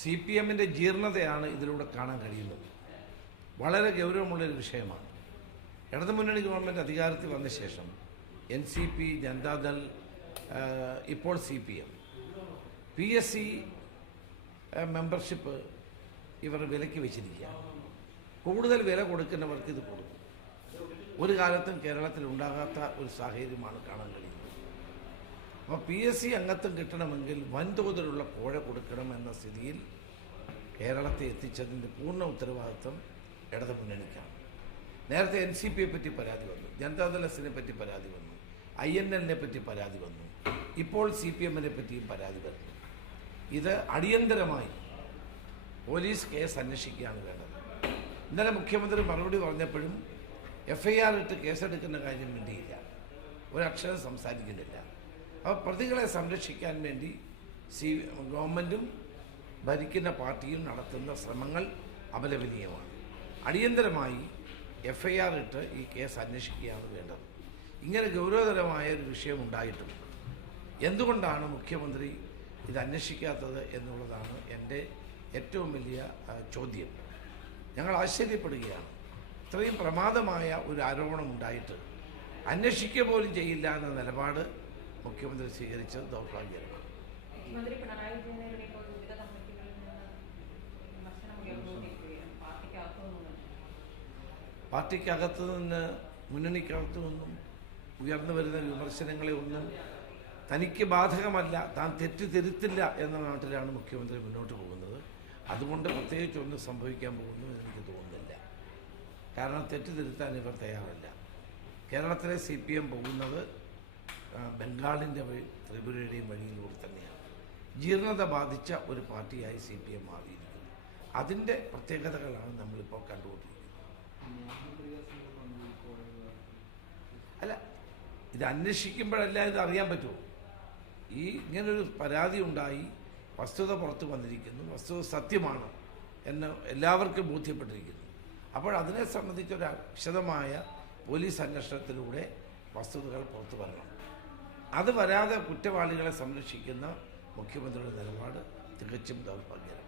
CPM-ന്റെ ജീർണതയാണ് ഇതിലൂടെ കാണാൻ കഴിയുന്നത്. വളരെ ഗൗരവമുള്ളൊരു വിഷയമാണ്. ഇടതുമുന്നണി ഗവൺമെൻറ് അധികാരത്തിൽ വന്ന ശേഷം NCP, ജനതാദൾ, ഇപ്പോൾ CPM, PSC മെമ്പർഷിപ്പ് ഇവർ വിലയ്ക്ക് വെച്ചിരിക്കുക. കൂടുതൽ വില കൊടുക്കുന്നവർക്ക് ഇത് കൊടുക്കും. ഒരു കാലത്തും കേരളത്തിൽ ഉണ്ടാകാത്ത ഒരു സാഹചര്യമാണ് കാണാൻ കഴിയുന്നത്. അപ്പോൾ PSC അംഗത്വം കിട്ടണമെങ്കിൽ വൻതോതിലുള്ള കോഴ കൊടുക്കണമെന്ന സ്ഥിതിയിൽ കേരളത്തെ എത്തിച്ചതിൻ്റെ പൂർണ്ണ ഉത്തരവാദിത്വം ഇടതുമുന്നണിക്കാണ്. നേരത്തെ NCPയെ പറ്റി പരാതി വന്നു, ജനതാദളസിനെ പറ്റി പരാതി വന്നു, INL-നെ പറ്റി പരാതി വന്നു, ഇപ്പോൾ CPM-നെ പറ്റിയും പരാതി വരുന്നു. ഇത് അടിയന്തരമായി പോലീസ് കേസ് അന്വേഷിക്കുകയാണ് വേണ്ടത്. ഇന്നലെ മുഖ്യമന്ത്രി മറുപടി പറഞ്ഞപ്പോഴും FIR ഇട്ട് കേസെടുക്കുന്ന കാര്യം വേണ്ടിയില്ല, ഒരക്ഷരം സംസാരിക്കുന്നില്ല. അപ്പോൾ പ്രതികളെ സംരക്ഷിക്കാൻ വേണ്ടി ഗവൺമെൻറ്റും ഭരിക്കുന്ന പാർട്ടിയും നടത്തുന്ന ശ്രമങ്ങൾ അപലപനീയമാണ്. അടിയന്തരമായി FIR ഇട്ട് ഈ കേസ് അന്വേഷിക്കുകയാണ് വേണ്ടത്. ഇങ്ങനെ ഗൗരവതരമായ ഒരു വിഷയമുണ്ടായിട്ടും എന്തുകൊണ്ടാണ് മുഖ്യമന്ത്രി ഇത് അന്വേഷിക്കാത്തത് എന്നുള്ളതാണ് എൻ്റെ ഏറ്റവും വലിയ ചോദ്യം. ഞങ്ങൾ ആശ്ചര്യപ്പെടുകയാണ്. ഇത്രയും പ്രമാദമായ ഒരു ആരോപണം ഉണ്ടായിട്ട് അന്വേഷിക്കുക പോലും ചെയ്യില്ല എന്ന നിലപാട് മുഖ്യമന്ത്രി സ്വീകരിച്ചത് ദൗർഭാഗ്യകരമാണ്. പാർട്ടിക്കകത്തു നിന്ന്, മുന്നണിക്കകത്തു നിന്നും ഉയർന്നു വരുന്ന വിമർശനങ്ങളെ ഒന്നും തനിക്ക് ബാധകമല്ല, താൻ തെറ്റ് തിരുത്തില്ല എന്ന നാട്ടിലാണ് മുഖ്യമന്ത്രി മുന്നോട്ട് പോകുന്നത്. അതുകൊണ്ട് പ്രത്യേകിച്ചൊന്നും സംഭവിക്കാൻ പോകുന്നു എനിക്ക് തോന്നുന്നില്ല. കാരണം തെറ്റ് തിരുത്താൻ ഇവർ തയ്യാറല്ല. കേരളത്തിലെ CPM പോകുന്നത് ബംഗാളിൻ്റെ ത്രിപുരയുടെയും വഴിയിലൂടെ തന്നെയാണ്. ജീർണത ബാധിച്ച ഒരു പാർട്ടിയായി CPM മാറിയിരിക്കുന്നു. അതിൻ്റെ പ്രത്യേകതകളാണ് നമ്മളിപ്പോൾ കണ്ടുകൊണ്ടിരിക്കുന്നത്. അല്ല, ഇത് അന്വേഷിക്കുമ്പോഴല്ല ഇത് അറിയാൻ പറ്റുമോ? ഇങ്ങനൊരു പരാതി ഉണ്ടായി, വസ്തുത പുറത്തു വന്നിരിക്കുന്നു, വസ്തുത സത്യമാണ് എന്ന് എല്ലാവർക്കും ബോധ്യപ്പെട്ടിരിക്കുന്നു. അപ്പോൾ അതിനെ സംബന്ധിച്ചൊരു വിശദമായ പോലീസ് അന്വേഷണത്തിലൂടെ വസ്തുതകൾ പുറത്തു വരണം. അത് വരാതെ കുറ്റവാളികളെ സംരക്ഷിക്കുന്ന മുഖ്യമന്ത്രിയുടെ നിലപാട് തികച്ചും ദൗർഭാഗ്യകരമാണ്.